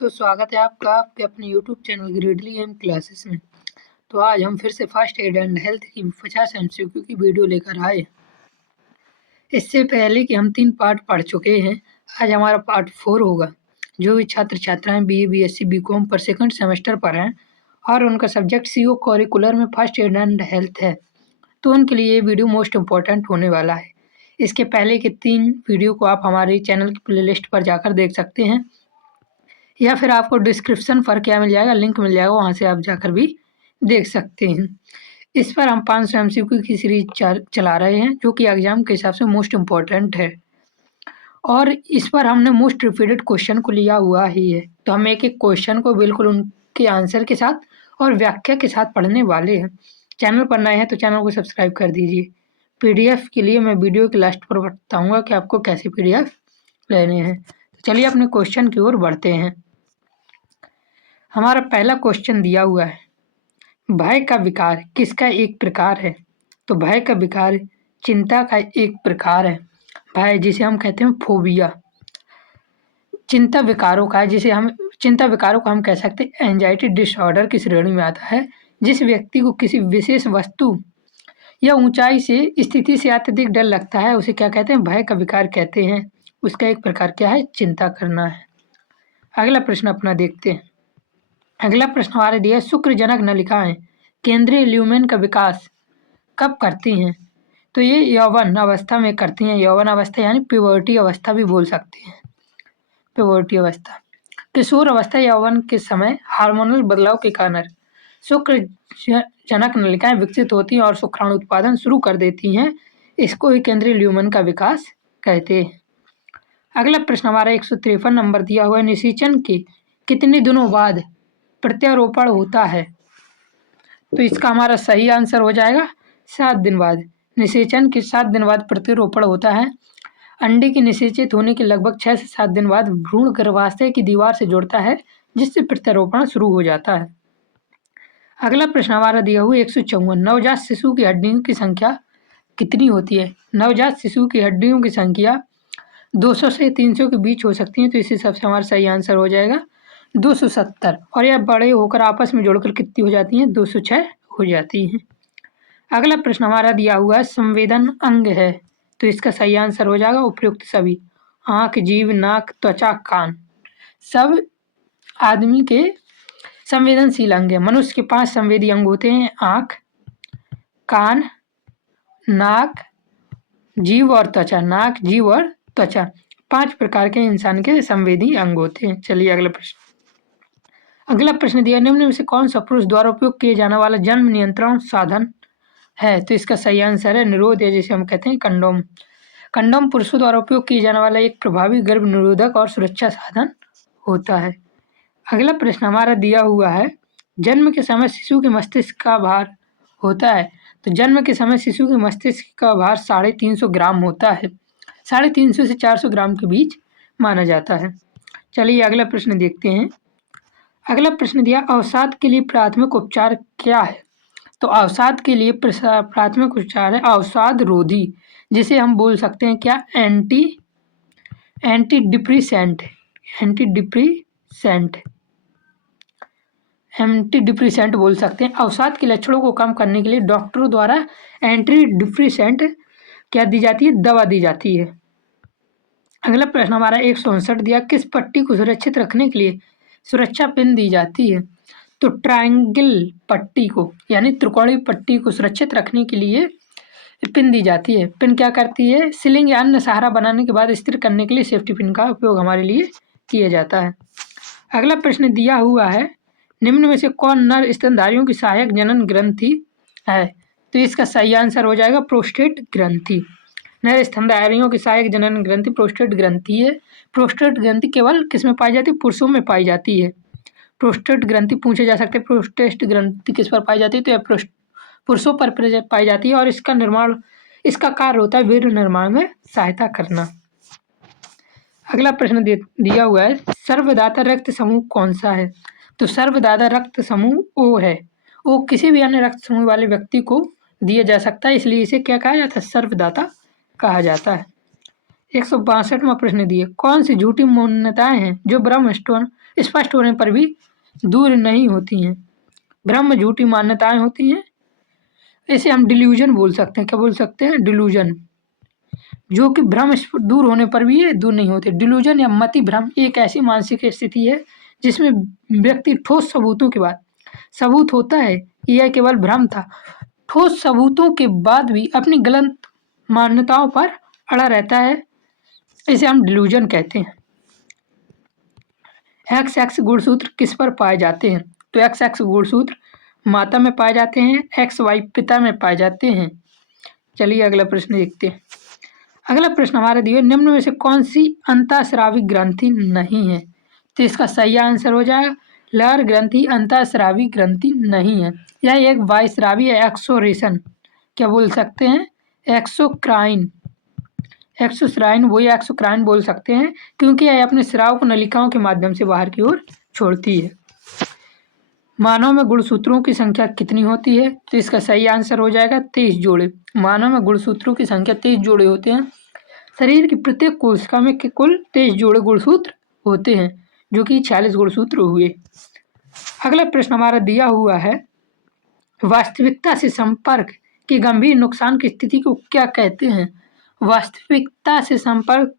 तो स्वागत है आपका आपके अपने यूट्यूब चैनल ग्रेडली एम क्लासेस में। तो आज हम फिर से फर्स्ट एड एंड हेल्थ की 50 एमसीक्यू की वीडियो लेकर आए। इससे पहले कि हम 3 पार्ट पढ़ चुके हैं, आज हमारा पार्ट 4 होगा। जो भी छात्र छात्राएं बीए बीएससी बीकॉम पर सेकंड सेमेस्टर पर हैं और उनका सब्जेक्ट सीओ करिकुलर में फर्स्ट एड एंड हेल्थ है, तो उनके लिए ये वीडियो मोस्ट इम्पोर्टेंट होने वाला है। इसके पहले के 3 वीडियो को आप हमारे चैनल की प्लेलिस्ट पर जाकर देख सकते हैं, या फिर आपको डिस्क्रिप्शन पर क्या मिल जाएगा, लिंक मिल जाएगा, वहाँ से आप जाकर भी देख सकते हैं। इस पर हम 500 एमसीक्यू की सीरीज चला रहे हैं, जो कि एग्जाम के हिसाब से मोस्ट इम्पोर्टेंट है और इस पर हमने मोस्ट रिपीटेड क्वेश्चन को लिया हुआ ही है। तो हम एक एक क्वेश्चन को बिल्कुल उनके आंसर के साथ और व्याख्या के साथ पढ़ने वाले हैं। चैनल पर नए हैं तो चैनल को सब्सक्राइब कर दीजिए। पीडीएफ के लिए मैं वीडियो के लास्ट पर बताऊंगा कि आपको कैसे पीडीएफ लेने हैं। तो चलिए अपने क्वेश्चन की ओर बढ़ते हैं। हमारा पहला क्वेश्चन दिया हुआ है, भय का विकार किसका एक प्रकार है? तो भय का विकार चिंता का एक प्रकार है। भय जिसे हम कहते हैं फोबिया, चिंता विकारों का है, चिंता विकारों को हम कह सकते हैं एंजाइटी डिसऑर्डर की श्रेणी में आता है। जिस व्यक्ति को किसी विशेष वस्तु या ऊंचाई से स्थिति से अत्यधिक डर लगता है, उसे क्या कहते हैं? भय का विकार कहते हैं। उसका एक प्रकार क्या है? चिंता करना है। अगला प्रश्न अपना देखते हैं। अगला प्रश्न हमारे दिया है, शुक्रजनक नलिकाएं केंद्रीय ल्यूमेन का विकास कब करती हैं? तो ये यौवन अवस्था में करती हैं। यौवन अवस्था यानी प्यूबर्टी अवस्था भी बोल सकते हैं। प्यूबर्टी अवस्था, किशोर अवस्था यौवन के समय हार्मोनल बदलाव के कारण शुक्रजनक नलिकाएं विकसित होती हैं और शुक्राणु उत्पादन शुरू कर देती हैं। इसको ही केंद्रीय ल्यूमेन का विकास कहते हैं। अगला प्रश्न हमारा 153 नंबर दिया हुआ है, निषेचन के कितने दिनों बाद प्रत्यारोपण होता है? तो इसका हमारा सही आंसर हो जाएगा 7 दिन बाद। निषेचन के 7 दिन बाद प्रत्यारोपण होता है। अंडे के निषेचित होने के लगभग 6 से 7 दिन बाद भ्रूण गर्भाशय की दीवार से जुड़ता है, जिससे प्रत्यारोपण शुरू हो जाता है। अगला प्रश्न हमारा दिया हुआ 154, नवजात शिशु की हड्डियों की संख्या कितनी होती है? नवजात शिशु की हड्डियों की संख्या 200 से 300 के बीच हो सकती है। तो इस हिसाब से हमारा सही आंसर हो जाएगा 270। और यह बड़े होकर आपस में जुड़कर कितनी हो जाती हैं? 206 हो जाती हैं। अगला प्रश्न हमारा दिया हुआ है, संवेदन अंग है, तो इसका सही आंसर हो जाएगा उपयुक्त सभी। आँख, जीभ, नाक, त्वचा, कान सब आदमी के संवेदनशील अंग है। मनुष्य के 5 संवेदी अंग होते हैं, आँख, कान, नाक, जीभ और त्वचा। नाक, जीभ और त्वचा 5 प्रकार के इंसान के संवेदी अंग होते हैं। चलिए अगला प्रश्न। अगला प्रश्न दिया, निम्न में से कौन सा पुरुष द्वारा उपयोग किए जाने वाला जन्म नियंत्रण साधन है? तो इसका सही आंसर है निरोध, या जिसे हम कहते हैं कंडोम। कंडोम पुरुषों द्वारा उपयोग किए जाने वाला एक प्रभावी गर्भ निरोधक और सुरक्षा साधन होता है। अगला प्रश्न हमारा दिया हुआ है, जन्म के समय शिशु के मस्तिष्क का भार होता है। तो जन्म के समय शिशु के मस्तिष्क का भार 350 ग्राम होता है। 350 से 400 ग्राम के बीच माना जाता है। चलिए अगला प्रश्न देखते हैं। अगला प्रश्न दिया, अवसाद के लिए प्राथमिक उपचार क्या है? तो अवसाद के लिए प्राथमिक उपचार है अवसाद रोधी, जिसे हम बोल सकते हैं क्या? Anti depressant. एंटी डिप्रेसेंट बोल सकते हैं। अवसाद के लक्षणों को कम करने के लिए डॉक्टरों द्वारा एंटी डिप्रेसेंट क्या दी जाती है? दवा दी जाती है। अगला प्रश्न हमारा 159 दिया, किस पट्टी को सुरक्षित रखने के लिए सुरक्षा पिन दी जाती है? तो ट्रायंगल पट्टी को, यानी त्रिकोणीय पट्टी को सुरक्षित रखने के लिए पिन दी जाती है। पिन क्या करती है? सीलिंग या अन्य सहारा बनाने के बाद स्थिर करने के लिए सेफ्टी पिन का उपयोग हमारे लिए किया जाता है। अगला प्रश्न दिया हुआ है, निम्न में से कौन नर स्तनधारियों की सहायक जनन ग्रंथि है? तो इसका सही आंसर हो जाएगा प्रोस्टेट ग्रंथि। नर स्तनधारियों की सहायक जनन ग्रंथि प्रोस्टेट ग्रंथि है। प्रोस्टेट ग्रंथि केवल किस में पाई जाती है? पुरुषों में पाई जाती है। प्रोस्टेट ग्रंथि पूछे जा सकते हैं, प्रोस्टेट ग्रंथि किस पर पाई जाती है? तो यह पुरुषों पर पाई जाती है और इसका कार्य होता है वीर्य निर्माण में सहायता करना। अगला प्रश्न दिया हुआ है, सर्वदाता रक्त समूह कौन सा है? तो सर्वदाता रक्त समूह ओ है। ओ किसी भी अन्य रक्त समूह वाले व्यक्ति को दिया जा सकता है, इसलिए इसे क्या कहा जाता है? सर्वदाता कहा जाता है। 162वां प्रश्न दिए, कौन सी झूठी मान्यताएं हैं जो ब्रह्म स्पष्ट होने पर भी दूर नहीं होती हैं? ब्रह्म झूठी मान्यताएं होती हैं, इसे हम डिल्यूजन बोल सकते हैं। क्या बोल सकते हैं? डिल्यूजन, जो कि भ्रम दूर होने पर भी ये दूर नहीं होते। डिल्यूजन या मति भ्रम एक ऐसी मानसिक स्थिति है जिसमें व्यक्ति ठोस सबूतों के बाद, सबूत होता है यह केवल भ्रम था, ठोस सबूतों के बाद भी अपनी गलत मान्यताओं पर अड़ा रहता है, इसे हम डिल्यूजन कहते हैं। XX गुणसूत्र किस पर पाए जाते हैं? तो XX गुणसूत्र माता में पाए जाते हैं, XY पिता में पाए जाते हैं। चलिए अगला प्रश्न देखते हैं। अगला प्रश्न हमारे दिए, निम्न में से कौन सी अंतःस्रावी ग्रंथि नहीं है? तो इसका सही आंसर हो जाएगा लहर ग्रंथि अंतःस्रावी ग्रंथि नहीं है। यह एक वायस्रावी है, एक्सोरेशन क्या बोल सकते हैं? एक्सोक्राइन, एक्सोस्राइन वही एक्सोक्राइन बोल सकते हैं, क्योंकि यह अपने स्राव को नलिकाओं के माध्यम से बाहर की ओर छोड़ती है। मानव में गुणसूत्रों की संख्या कितनी होती है? तो इसका सही आंसर हो जाएगा 23 जोड़े। मानव में गुणसूत्रों की संख्या 23 जोड़े होते हैं। शरीर की प्रत्येक कोशिका में कुल 23 जोड़े गुणसूत्र होते हैं, जो कि 46 गुणसूत्र हुए। अगला प्रश्न हमारा दिया हुआ है, वास्तविकता से संपर्क के गंभीर नुकसान की स्थिति को क्या कहते हैं? वास्तविकता से संपर्क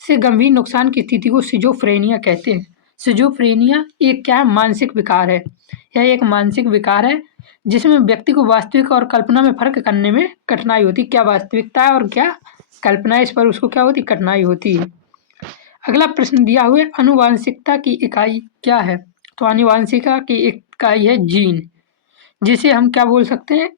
से गंभीर नुकसान की स्थिति को सिजोफ्रेनिया कहते हैं। सिजोफ्रेनिया एक क्या मानसिक विकार है? यह एक मानसिक विकार है जिसमें व्यक्ति को वास्तविक और कल्पना में फर्क करने में कठिनाई होती है। क्या वास्तविकता है और क्या कल्पना है, इस पर उसको क्या होती? कठिनाई होती है। अगला प्रश्न दिया हुआ है, आनुवांशिकता की इकाई क्या है? तो आनुवांशिकता की इकाई है जीन, जिसे हम क्या बोल सकते हैं?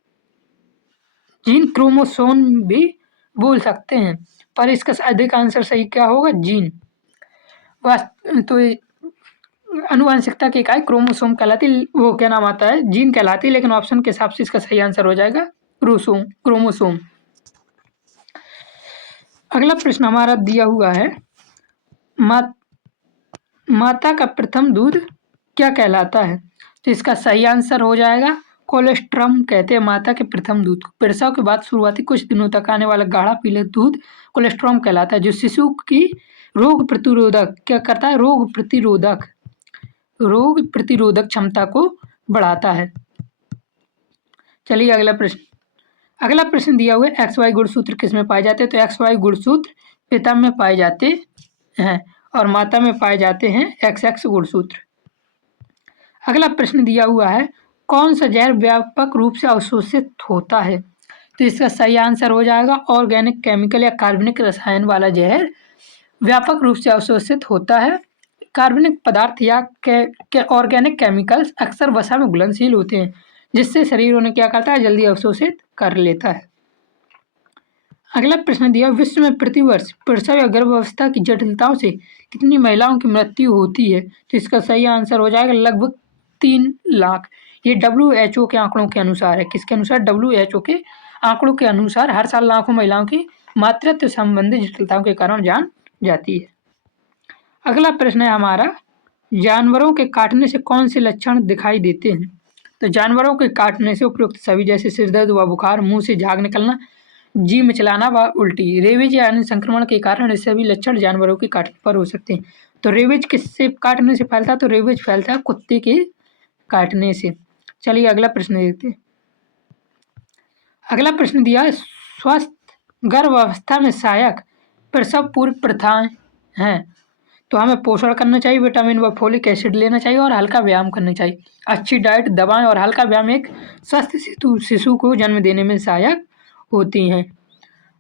जीन, क्रोमोसोम भी बोल सकते हैं, पर इसका अधिक आंसर सही क्या होगा? जीन। तो आनुवांशिकता की इकाई क्रोमोसोम कहलाती, वो क्या नाम आता है? जीन कहलाती, लेकिन ऑप्शन के हिसाब से इसका सही आंसर हो जाएगा क्रोमोसोम। अगला प्रश्न हमारा दिया हुआ है, माता का प्रथम दूध क्या कहलाता है? तो इसका सही आंसर हो जाएगा कोलेस्ट्रम कहते हैं माता के प्रथम दूध को। प्रसव के बाद शुरुआती कुछ दिनों तक आने वाला गाढ़ा पीला दूध कोलेस्ट्रॉम कहलाता है, जो शिशु की रोग प्रतिरोधक क्या करता है? रोग प्रतिरोधक क्षमता को बढ़ाता है। चलिए अगला प्रश्न दिया हुआ है, XY गुणसूत्र किस में पाए जाते हैं? तो XY गुणसूत्र पिता में पाए जाते हैं और माता में पाए जाते हैं XX गुणसूत्र। अगला प्रश्न दिया हुआ है, कौन सा जहर व्यापक रूप से अवशोषित होता है? तो इसका सही आंसर हो जाएगा ऑर्गेनिक केमिकल या कार्बनिक रसायन वाला जहर व्यापक रूप से अवशोषित होता है। कार्बनिक पदार्थ या ऑर्गेनिक केमिकल्स अक्सर वसा में घुलनशील होते हैं, जिससे शरीर उन्हें क्या करता है? जल्दी अवशोषित कर लेता है। अगला प्रश्न दिया, विश्व में प्रतिवर्ष प्रसव या गर्भावस्था की जटिलताओं से कितनी महिलाओं की मृत्यु होती है? तो इसका सही आंसर हो जाएगा लगभग 3 लाख। ये WHO के आंकड़ों के अनुसार है। किसके अनुसार? WHO के आंकड़ों के अनुसार हर साल लाखों महिलाओं की मातृत्व संबंधी जटिलताओं के कारण जान जाती है। अगला प्रश्न है हमारा, जानवरों के काटने से कौन से लक्षण दिखाई देते हैं? तो जानवरों के काटने से उपयुक्त सभी, जैसे सिरदर्द व बुखार, मुंह से झाग निकलना, जी मिचलाना व उल्टी, रेबीज या अन्य संक्रमण के कारण ये सभी लक्षण जानवरों के काटने पर हो सकते हैं। तो रेबीज किससे काटने से फैलता है? तो रेबीज फैलता है कुत्ते के काटने से। चलिए अगला प्रश्न देखते हैं। अगला प्रश्न दिया है, स्वस्थ गर्भावस्था में सहायक प्रसव पूर्व प्रथाएं हैं। तो हमें पोषण करना चाहिए, विटामिन व फोलिक एसिड लेना चाहिए और हल्का व्यायाम करना चाहिए। अच्छी डाइट, दवाएं और हल्का व्यायाम एक स्वस्थ शिशु को जन्म देने में सहायक होती हैं।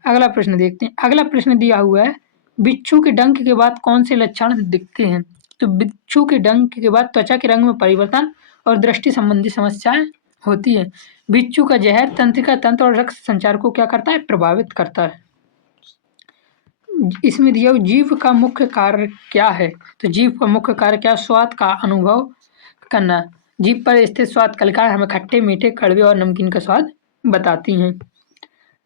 अगला प्रश्न देखते हैं। अगला प्रश्न दिया हुआ है, बिच्छू के डंक के बाद कौन से लक्षण दिखते हैं? तो बिच्छू के डंक के बाद त्वचा के रंग में परिवर्तन और दृष्टि संबंधी समस्याएं होती है। बिच्छू का जहर तंत्रिका तंत्र और रक्त संचार को क्या करता है? प्रभावित करता है। इसमें दिया हुआ जीभ का मुख्य कार्य क्या है? तो जीभ का मुख्य कार्य क्या? स्वाद का अनुभव करना। जीभ पर स्थित स्वाद कलिकाएं हमें खट्टे, मीठे, कड़वे और नमकीन का स्वाद बताती हैं।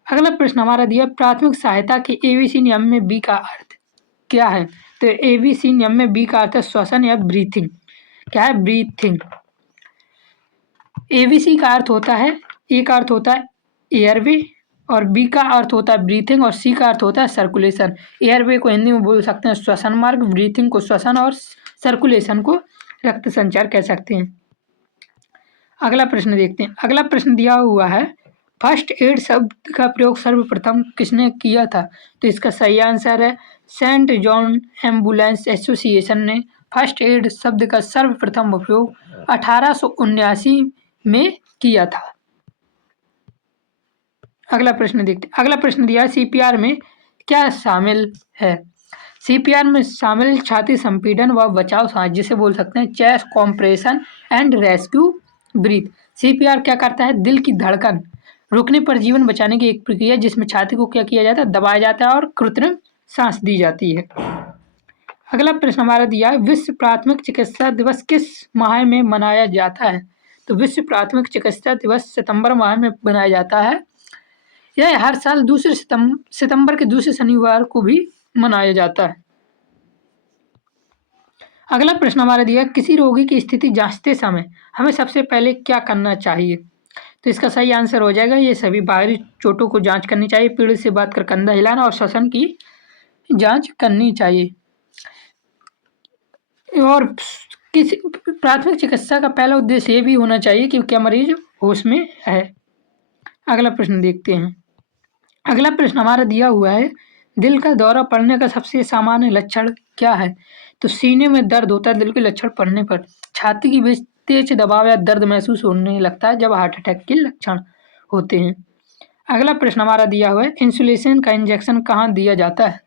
अगला प्रश्न हमारा दिया, प्राथमिक सहायता के ABC नियम में B का अर्थ क्या है? तो ABC नियम में B का अर्थ है श्वसन या ब्रीथिंग। क्या है? ब्रीथिंग। ABC का अर्थ होता है, एक अर्थ होता है एयरवे और बी का अर्थ होता है ब्रीथिंग और सी का अर्थ होता है सर्कुलेशन। एयरवे को हिंदी में बोल सकते हैं श्वसन मार्ग, ब्रीथिंग को श्वसन और सर्कुलेशन को रक्त संचार कह सकते हैं। अगला प्रश्न देखते हैं। अगला प्रश्न दिया हुआ है फर्स्ट एड शब्द का प्रयोग सर्वप्रथम किसने किया था? तो इसका सही आंसर है सेंट जॉन एम्बुलेंस एसोसिएशन ने फर्स्ट एड शब्द का सर्वप्रथम उपयोग 1879 में किया था। अगला प्रश्न देखते हैं। अगला प्रश्न दिया सीपीआर में क्या शामिल है? सीपीआर में शामिल छाती संपीड़न व बचाव सांस, जिसे बोल सकते हैं chest compression and rescue breath. CPR क्या करता है? दिल की धड़कन रुकने पर जीवन बचाने की एक प्रक्रिया जिसमें छाती को क्या किया जाता है? दबाया जाता है और कृत्रिम सांस दी जाती है। अगला प्रश्न हमारा दिया है विश्व प्राथमिक चिकित्सा दिवस किस माह में मनाया जाता है? तो विश्व प्राथमिक चिकित्सा दिवस सितंबर माह में मनाया जाता है। यह हर साल दूसरे सितंबर के दूसरे शनिवार को भी मनाया जाता है। अगला प्रश्न हमारा दिया किसी रोगी की स्थिति जांचते समय हमें सबसे पहले क्या करना चाहिए? तो इसका सही आंसर हो जाएगा ये सभी बाहरी चोटों को जांच करनी चाहिए, पीड़ित से बात कर कंधा हिलाना और श्वसन की जांच करनी चाहिए। और किसी प्राथमिक चिकित्सा का पहला उद्देश्य ये भी होना चाहिए कि क्या मरीज होश में है। अगला प्रश्न देखते हैं। अगला प्रश्न हमारा दिया हुआ है दिल का दौरा पड़ने का सबसे सामान्य लक्षण क्या है? तो सीने में दर्द होता है दिल के लक्षण पड़ने पर। छाती की बीच तेज दबाव या दर्द महसूस होने लगता है जब हार्ट अटैक के लक्षण होते हैं। अगला प्रश्न हमारा दिया हुआ है इंसुलेशन का इंजेक्शन कहाँ दिया जाता है?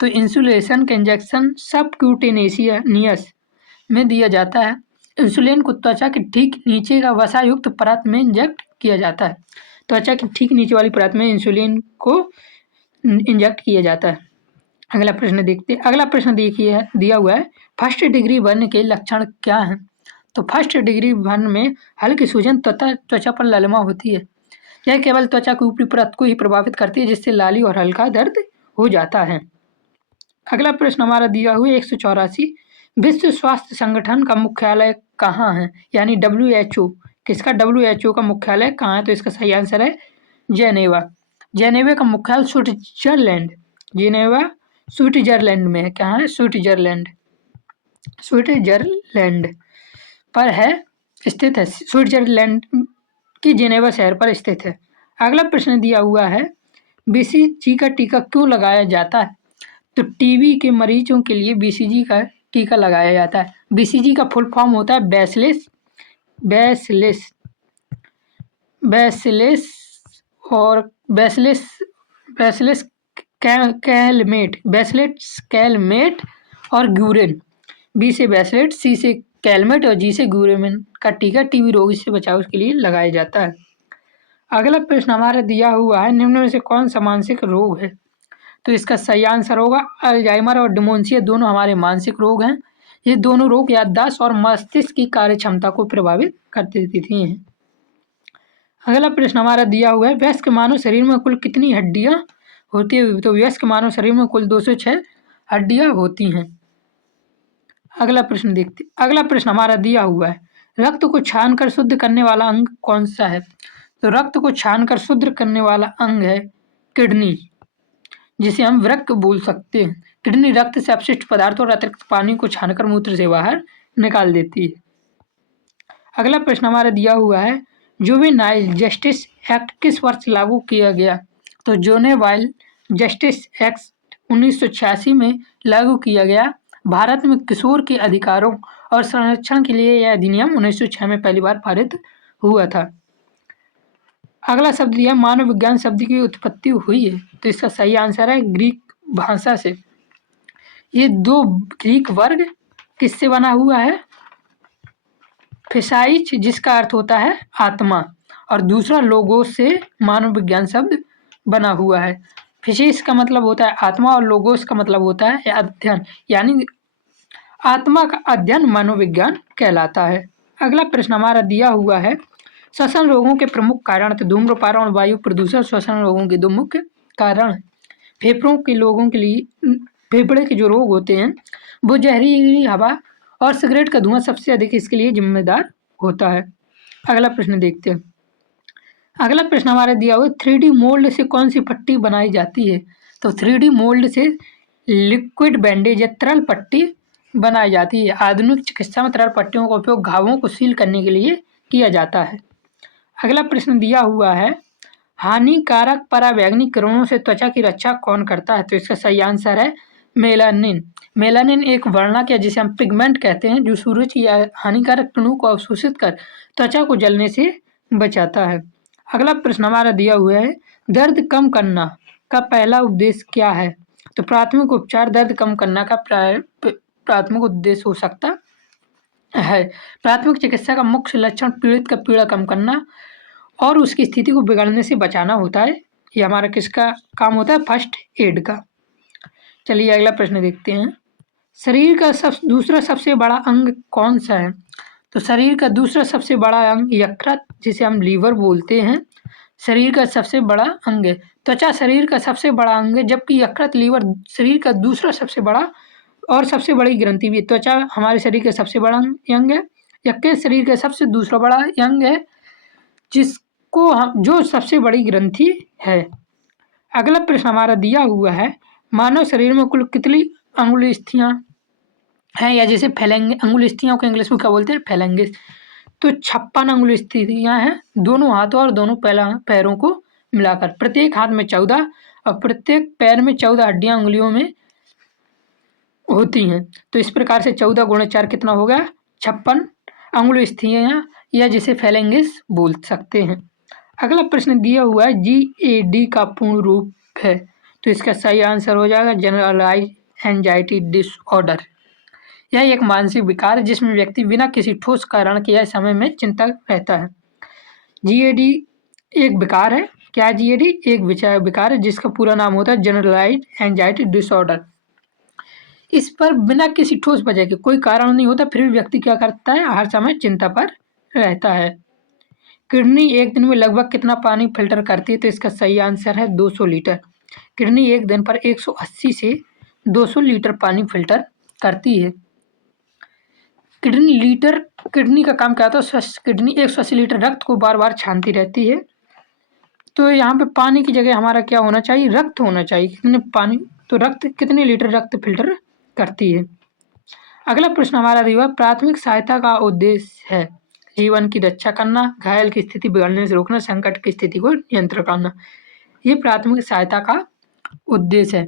तो इंसुलेशन का इंजेक्शन सबक्यूटेनियस में दिया जाता है। इंसुलिन को त्वचा के ठीक नीचे का वसायुक्त परत में इंजेक्ट किया जाता है। त्वचा की ठीक नीचे वाली परत में इंसुलिन को इंजेक्ट किया जाता है। अगला प्रश्न देखते हैं। अगला प्रश्न देखिए दिया हुआ है फर्स्ट डिग्री बर्न के लक्षण क्या हैं? तो फर्स्ट डिग्री बर्न में हल्की सूजन त्वचा पर ललमा होती है। यह केवल त्वचा की ऊपरी परत को ही प्रभावित करती है जिससे लाली और हल्का दर्द हो जाता है। अगला प्रश्न हमारा दिया हुआ 184 विश्व स्वास्थ्य संगठन का मुख्यालय कहाँ है? यानी WHO किसका WHO का मुख्यालय कहाँ है? तो इसका सही आंसर है जेनेवा। जेनेवा का मुख्यालय स्विट्जरलैंड में है। कहाँ है? स्विट्जरलैंड पर है स्थित है। स्विट्जरलैंड की जेनेवा शहर पर स्थित है। अगला प्रश्न दिया हुआ है BCG का टीका क्यों लगाया जाता है? तो टीबी के मरीजों के लिए BCG का टीका लगाया जाता है। BCG का फुल फॉर्म होता है बैसिलस कैलमेट और ग्यूरेन। बी से बैसिलेट, सी से कैलमेट और जी से ग्यूरेन का टीका टीबी रोगी से बचाव के लिए लगाया जाता है। अगला प्रश्न हमारा दिया हुआ है निम्न में से कौन सा मानसिक रोग है? तो इसका सही आंसर होगा अल्जाइमर और डिमेंशिया दोनों हमारे मानसिक रोग हैं। ये दोनों रोग याददाश्त और मस्तिष्क की कार्य क्षमता को प्रभावित कर देती हैं। अगला प्रश्न हमारा दिया हुआ है वयस्क मानव शरीर में कुल कितनी हड्डियां होती है? तो वयस्क मानव शरीर में कुल 206 हड्डियां होती हैं। अगला प्रश्न देखते। अगला प्रश्न हमारा दिया हुआ है रक्त को छानकर शुद्ध करने वाला अंग कौन सा है? तो रक्त को छानकर शुद्ध करने वाला अंग है किडनी, जिसे हम वृक्क बोल सकते हैं। किडनी रक्त से अपशिष्ट पदार्थ और अतिरिक्त पानी को छानकर मूत्र से बाहर निकाल देती है। अगला प्रश्न हमारा दिया हुआ है जुवेनाइल जस्टिस एक्ट किस वर्ष लागू किया गया? तो जुवेनाइल जस्टिस एक्ट 1986 में लागू किया गया। भारत में किशोर के अधिकारों और संरक्षण के लिए यह अधिनियम 1906 में पहली बार पारित हुआ था। अगला शब्द दिया मानव विज्ञान शब्द की उत्पत्ति हुई है। तो इसका सही आंसर है ग्रीक भाषा से। ये दो ग्रीक वर्ग किससे बना हुआ है? फिसाइच जिसका अर्थ होता है आत्मा और दूसरा लोगोस से मानव विज्ञान शब्द बना हुआ है। फिसिस का मतलब होता है आत्मा और लोगोस का मतलब होता है अध्ययन, यानी आत्मा का अध्ययन मनोविज्ञान कहलाता है। अगला प्रश्न हमारा दिया हुआ है श्वसन रोगों के प्रमुख कारण। तो धूम्रपान और वायु प्रदूषण श्वसन रोगों के दो मुख्य कारण। फेफड़ों के लोगों के लिए फेफड़े के जो रोग होते हैं वो जहरीली हवा और सिगरेट का धुआं सबसे अधिक इसके लिए जिम्मेदार होता है। अगला प्रश्न देखते हैं। अगला प्रश्न हमारा दिया हुआ है 3D मोल्ड से कौन सी पट्टी बनाई जाती है? तो 3D मोल्ड से लिक्विड बैंडेज या तरल पट्टी बनाई जाती है। आधुनिक चिकित्सा में तरल पट्टियों का उपयोग घावों को सील करने के लिए किया जाता है। अगला प्रश्न दिया हुआ है हानिकारक पराबैंगनी किरणों से त्वचा की रक्षा कौन करता है? तो इसका सही आंसर है मेलानिन। मेलानिन एक वर्णक है जिसे हम पिगमेंट कहते हैं जो सूरज की हानिकारक किरणों को अवशोषित कर त्वचा को जलने से बचाता है। अगला प्रश्न हमारा दिया हुआ है दर्द कम करना का पहला उद्देश्य क्या है? तो प्राथमिक उपचार दर्द कम करना का प्राथमिक उद्देश्य हो सकता है। प्राथमिक चिकित्सा का मुख्य लक्षण पीड़ित का पीड़ा कम करना और उसकी स्थिति को बिगड़ने से बचाना होता है। ये हमारा किसका काम होता है? फर्स्ट एड का। चलिए अगला प्रश्न देखते हैं शरीर का दूसरा सबसे बड़ा अंग कौन सा है? तो शरीर का दूसरा सबसे बड़ा अंग यकृत जिसे हम लीवर बोलते हैं शरीर का सबसे बड़ा अंग है। त्वचा शरीर का सबसे बड़ा अंग है जबकि यकृत लीवर शरीर का दूसरा सबसे बड़ा और सबसे बड़ी ग्रंथि भी है। त्वचा हमारे शरीर का सबसे बड़ा अंग है, यकृत शरीर का सबसे दूसरा बड़ा अंग है जिसको हम जो सबसे बड़ी ग्रंथि है। अगला प्रश्न हमारा दिया हुआ है मानव शरीर में कुल कितनी अंगुलिस्थियां हैं या जैसे अंगुलिस्थियों को इंग्लिश में क्या बोलते हैं? फैलेंगिस। तो 56 अंगुलिस्थियां हैं दोनों हाथों और दोनों पैरों को मिलाकर। प्रत्येक हाथ में 14 और प्रत्येक पैर में 14 हड्डियां उंगलियों में होती हैं। तो इस प्रकार से 14 गुणा 4 कितना हो गया? 56 अंगुलिस्थियां या जिसे फैलेंगिस बोल सकते हैं। अगला प्रश्न दिया हुआ है GAD का पूर्ण रूप है। तो इसका सही आंसर हो जाएगा जनरलाइज एंजाइटी डिसऑर्डर। यह एक मानसिक विकार है जिसमें व्यक्ति बिना किसी ठोस कारण के समय में चिंता रहता है। GAD एक विकार है। क्या है GAD? एक विकार है जिसका पूरा नाम होता है जनरलाइज एंजाइटी डिसऑर्डर। इस पर बिना किसी ठोस वजह के कोई कारण नहीं होता फिर भी व्यक्ति क्या करता है? हर समय चिंता पर रहता है। किडनी एक दिन में लगभग कितना पानी फिल्टर करती है? तो इसका सही आंसर है 200 लीटर। किडनी एक दिन पर 180 से 200 लीटर पानी फिल्टर करती है। किडनी का काम क्या होता है? किडनी 180 लीटर रक्त को बार बार छानती रहती है। तो यहाँ पे पानी की जगह हमारा क्या होना चाहिए? रक्त होना चाहिए। कितने लीटर रक्त फिल्टर करती है। अगला प्रश्न हमारा दिया प्राथमिक सहायता का उद्देश्य है जीवन की रक्षा करना, घायल की स्थिति बिगड़ने से रोकना, संकट की स्थिति को नियंत्रण करना। ये प्राथमिक सहायता का उद्देश्य है।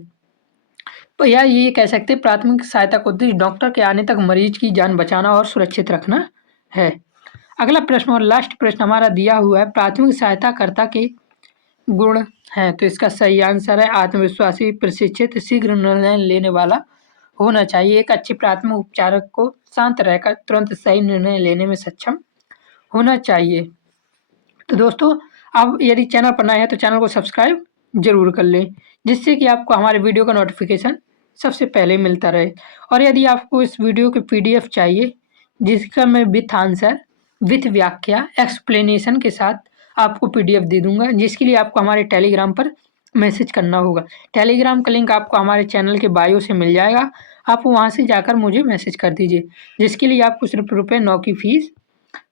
तो या ये कह सकते हैं प्राथमिक सहायता का उद्देश्य डॉक्टर के आने तक मरीज की जान बचाना और सुरक्षित रखना है। अगला प्रश्न और लास्ट प्रश्न हमारा दिया हुआ है प्राथमिक सहायताकर्ता के गुण हैं। तो इसका सही आंसर है आत्मविश्वासी, प्रशिक्षित, शीघ्र निर्णय लेने वाला होना चाहिए। एक अच्छे प्राथमिक उपचारक को शांत रहकर तुरंत सही निर्णय लेने में सक्षम होना चाहिए। तो दोस्तों अब यदि चैनल पर नए हैं तो चैनल को सब्सक्राइब जरूर कर लें जिससे कि आपको हमारे वीडियो का नोटिफिकेशन सबसे पहले मिलता रहे। और यदि आपको इस वीडियो की PDF चाहिए जिसका मैं विथ आंसर विथ व्याख्या एक्सप्लेनेशन के साथ आपको PDF दे दूंगा जिसके लिए आपको हमारे टेलीग्राम पर मैसेज करना होगा। टेलीग्राम का लिंक आपको हमारे चैनल के बायो से मिल जाएगा। आप वहां से जाकर मुझे मैसेज कर दीजिए जिसके लिए आपको सिर्फ ₹9 की फीस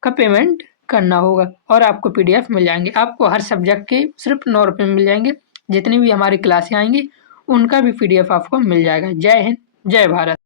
का पेमेंट करना होगा और आपको PDF मिल जाएंगे। आपको हर सब्जेक्ट के सिर्फ ₹9 में मिल जाएंगे। जितनी भी हमारी क्लासें आएंगी उनका भी PDF आपको मिल जाएगा। जय हिंद, जय भारत।